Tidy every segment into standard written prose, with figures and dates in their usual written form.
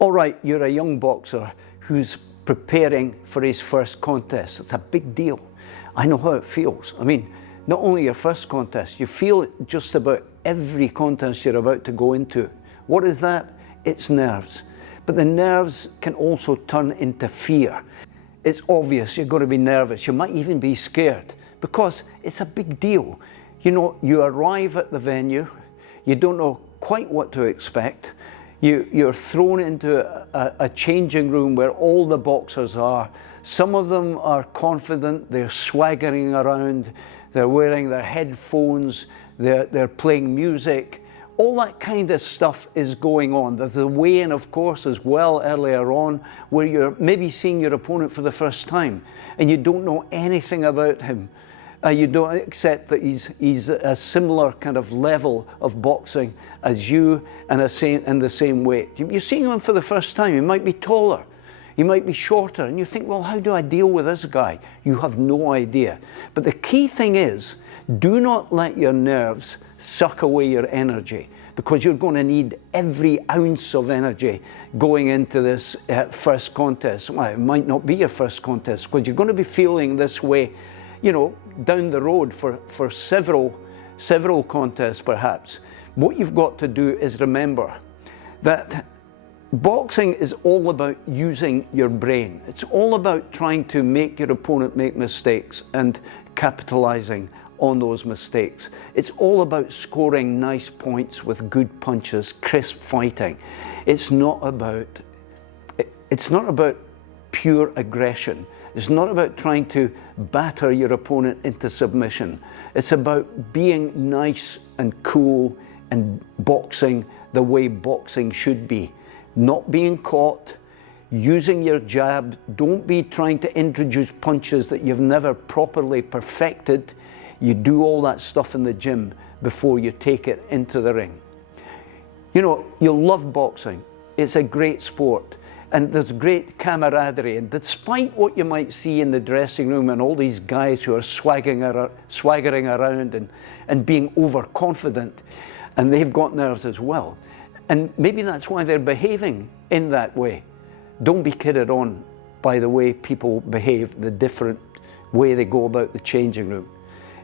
All right, you're a young boxer who's preparing for his first contest. It's a big deal. I know how it feels. I mean, not only your first contest, you feel it just about every contest you're about to go into. What is that? It's nerves. But the nerves can also turn into fear. It's obvious you're going to be nervous. You might even be scared because it's a big deal. You know, you arrive at the venue, you don't know quite what to expect. You're thrown into a changing room where all the boxers are. Some of them are confident, they're swaggering around, they're wearing their headphones, they're playing music. All that kind of stuff is going on. There's the weigh-in, of course, as well earlier on, where you're maybe seeing your opponent for the first time and you don't know anything about him. You don't accept that he's a similar kind of level of boxing as you and in the same weight. You're seeing him for the first time. He might be taller, he might be shorter, and you think, well, how do I deal with this guy? You have no idea. But the key thing is, do not let your nerves suck away your energy, because you're going to need every ounce of energy going into this first contest. Well, it might not be your first contest, because you're going to be feeling this way, you know, down the road for several contests perhaps. What you've got to do is remember that boxing is all about using your brain. It's all about trying to make your opponent make mistakes and capitalizing on those mistakes. It's all about scoring nice points with good punches, crisp fighting. It's not about pure aggression. It's not about trying to batter your opponent into submission. It's about being nice and cool and boxing the way boxing should be. Not being caught, using your jab. Don't be trying to introduce punches that you've never properly perfected. You do all that stuff in the gym before you take it into the ring. You know, you'll love boxing. It's a great sport. And there's great camaraderie, and despite what you might see in the dressing room and all these guys who are swaggering around and being overconfident, and they've got nerves as well, and maybe that's why they're behaving in that way. Don't be kidded on by the way people behave, the different way they go about the changing room.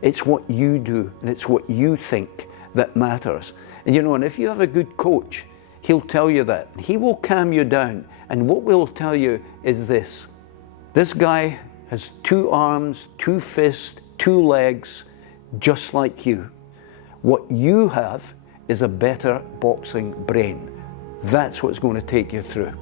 It's what you do and it's what you think that matters. And you know, and if you have a good coach, he'll tell you that. He will calm you down. And what we'll tell you is this. This guy has 2 arms, 2 fists, 2 legs, just like you. What you have is a better boxing brain. That's what's going to take you through.